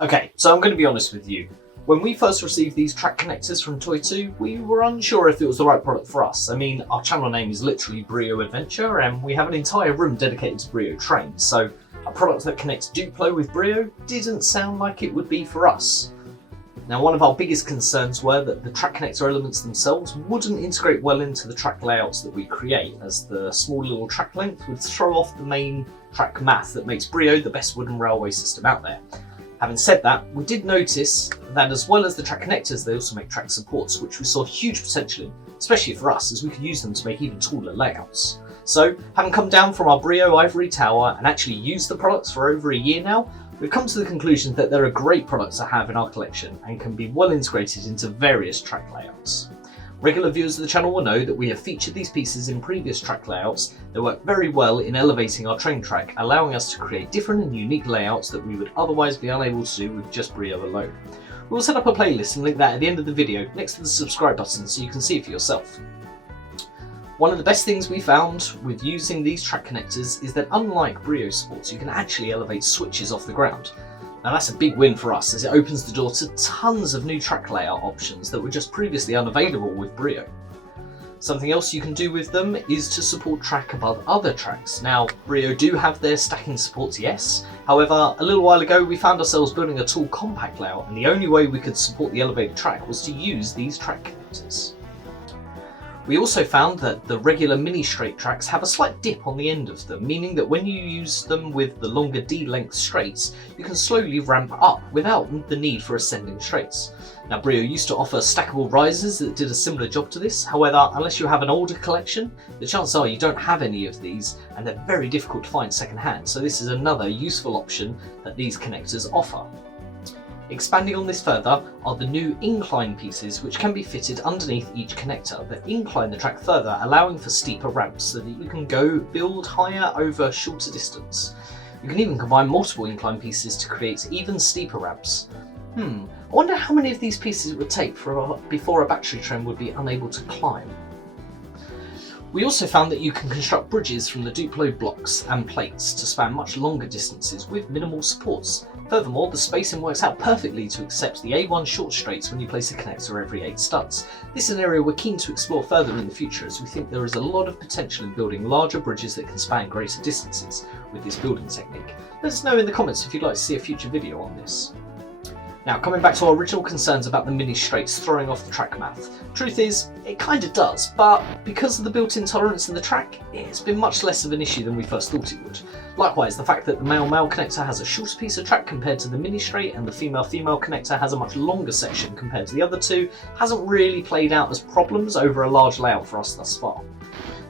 Okay, so I'm going to be honest with you. When we first received these track connectors from Toy2, we were unsure if it was the right product for us. I mean, our channel name is literally BRIO Adventure, and we have an entire room dedicated to BRIO trains, so a product that connects Duplo with BRIO didn't sound like it would be for us. Now, one of our biggest concerns were that the track connector elements themselves wouldn't integrate well into the track layouts that we create, as the small little track length would throw off the main track math that makes BRIO the best wooden railway system out there. Having said that, we did notice that as well as the track connectors, they also make track supports, which we saw huge potential in, especially for us, as we could use them to make even taller layouts. So, having come down from our BRIO ivory tower and actually used the products for over a year now, we've come to the conclusion that they're a great product to have in our collection and can be well integrated into various track layouts. Regular viewers of the channel will know that we have featured these pieces in previous track layouts that work very well in elevating our train track, allowing us to create different and unique layouts that we would otherwise be unable to do with just BRIO alone. We will set up a playlist and link that at the end of the video next to the subscribe button so you can see for yourself. One of the best things we found with using these track connectors is that unlike BRIO supports, you can actually elevate switches off the ground. Now that's a big win for us, as it opens the door to tons of new track layout options that were just previously unavailable with BRIO. Something else you can do with them is to support track above other tracks. Now, BRIO do have their stacking supports, yes. However, a little while ago we found ourselves building a tall compact layout, and the only way we could support the elevated track was to use these track connectors. We also found that the regular mini straight tracks have a slight dip on the end of them, meaning that when you use them with the longer D-length straights, you can slowly ramp up without the need for ascending straights. Now, BRIO used to offer stackable risers that did a similar job to this. However, unless you have an older collection, the chances are you don't have any of these, and they're very difficult to find secondhand, so this is another useful option that these connectors offer. Expanding on this further are the new incline pieces, which can be fitted underneath each connector that incline the track further, allowing for steeper ramps so that you can build higher over shorter distance. You can even combine multiple incline pieces to create even steeper ramps. I wonder how many of these pieces it would take before a battery train would be unable to climb. We also found that you can construct bridges from the Duplo blocks and plates to span much longer distances with minimal supports. Furthermore, the spacing works out perfectly to accept the A1 short straights when you place a connector every 8 studs. This is an area we're keen to explore further in the future, as we think there is a lot of potential in building larger bridges that can span greater distances with this building technique. Let us know in the comments if you'd like to see a future video on this. Now, coming back to our original concerns about the mini straights throwing off the track math. Truth is, it kind of does, but because of the built-in tolerance in the track, it's been much less of an issue than we first thought it would. Likewise, the fact that the male-male connector has a shorter piece of track compared to the mini straight, and the female-female connector has a much longer section compared to the other two, hasn't really played out as problems over a large layout for us thus far.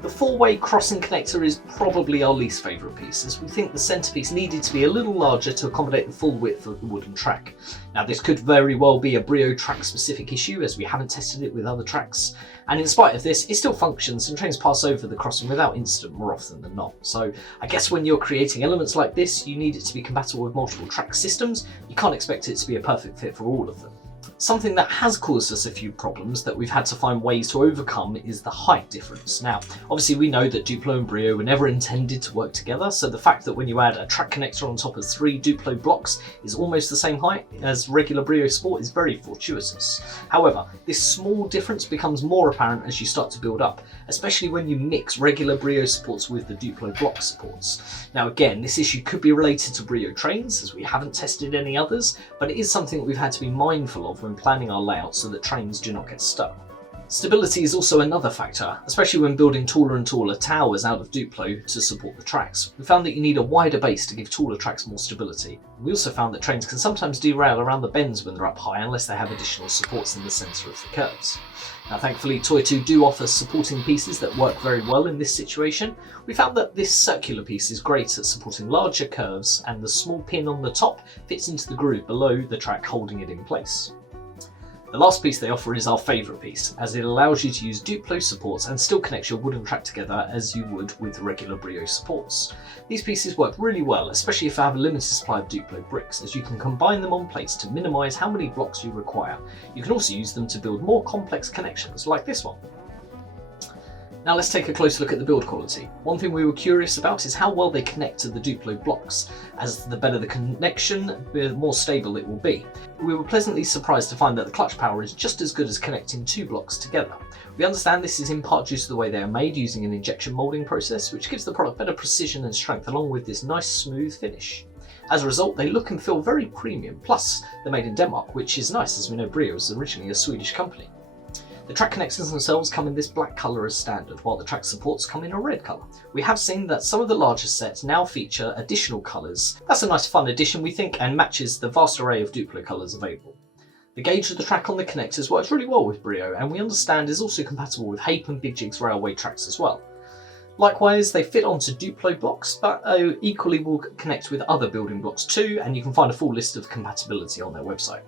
The 4-way crossing connector is probably our least favourite piece, as we think the centrepiece needed to be a little larger to accommodate the full width of the wooden track. Now, this could very well be a BRIO track specific issue, as we haven't tested it with other tracks, and in spite of this, it still functions and trains pass over the crossing without incident more often than not. So I guess when you're creating elements like this, you need it to be compatible with multiple track systems. You can't expect it to be a perfect fit for all of them. Something that has caused us a few problems that we've had to find ways to overcome is the height difference. Now, obviously we know that Duplo and BRIO were never intended to work together, so the fact that when you add a track connector on top of 3 Duplo blocks is almost the same height as regular BRIO support is very fortuitous. However, this small difference becomes more apparent as you start to build up, especially when you mix regular BRIO supports with the Duplo block supports. Now again, this issue could be related to BRIO trains, as we haven't tested any others, but it is something that we've had to be mindful of when planning our layout so that trains do not get stuck. Stability is also another factor, especially when building taller and taller towers out of Duplo to support the tracks. We found that you need a wider base to give taller tracks more stability. We also found that trains can sometimes derail around the bends when they're up high unless they have additional supports in the centre of the curves. Now thankfully Toy2 do offer supporting pieces that work very well in this situation. We found that this circular piece is great at supporting larger curves, and the small pin on the top fits into the groove below the track, holding it in place. The last piece they offer is our favourite piece, as it allows you to use Duplo supports and still connects your wooden track together as you would with regular BRIO supports. These pieces work really well, especially if you have a limited supply of Duplo bricks, as you can combine them on plates to minimise how many blocks you require. You can also use them to build more complex connections like this one. Now let's take a closer look at the build quality. One thing we were curious about is how well they connect to the Duplo blocks, as the better the connection, the more stable it will be. We were pleasantly surprised to find that the clutch power is just as good as connecting two blocks together. We understand this is in part due to the way they are made using an injection moulding process, which gives the product better precision and strength along with this nice smooth finish. As a result, they look and feel very premium, plus they're made in Denmark, which is nice as we know BRIO is originally a Swedish company. The track connectors themselves come in this black colour as standard, while the track supports come in a red colour. We have seen that some of the larger sets now feature additional colours. That's a nice fun addition we think, and matches the vast array of Duplo colours available. The gauge of the track on the connectors works really well with BRIO, and we understand is also compatible with HAPE and Big Jig's railway tracks as well. Likewise, they fit onto Duplo blocks, but equally will connect with other building blocks too, and you can find a full list of compatibility on their website.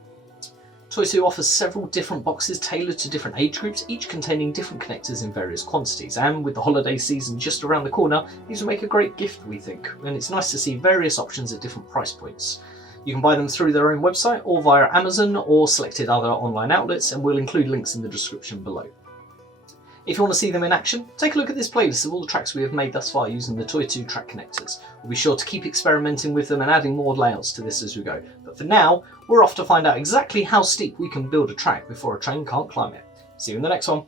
Toy2 offers several different boxes tailored to different age groups, each containing different connectors in various quantities, and with the holiday season just around the corner, these will make a great gift we think, and it's nice to see various options at different price points. You can buy them through their own website or via Amazon or selected other online outlets, and we'll include links in the description below. If you want to see them in action, take a look at this playlist of all the tracks we have made thus far using the Toy2 Track Connectors. We'll be sure to keep experimenting with them and adding more layouts to this as we go. But for now, we're off to find out exactly how steep we can build a track before a train can't climb it. See you in the next one.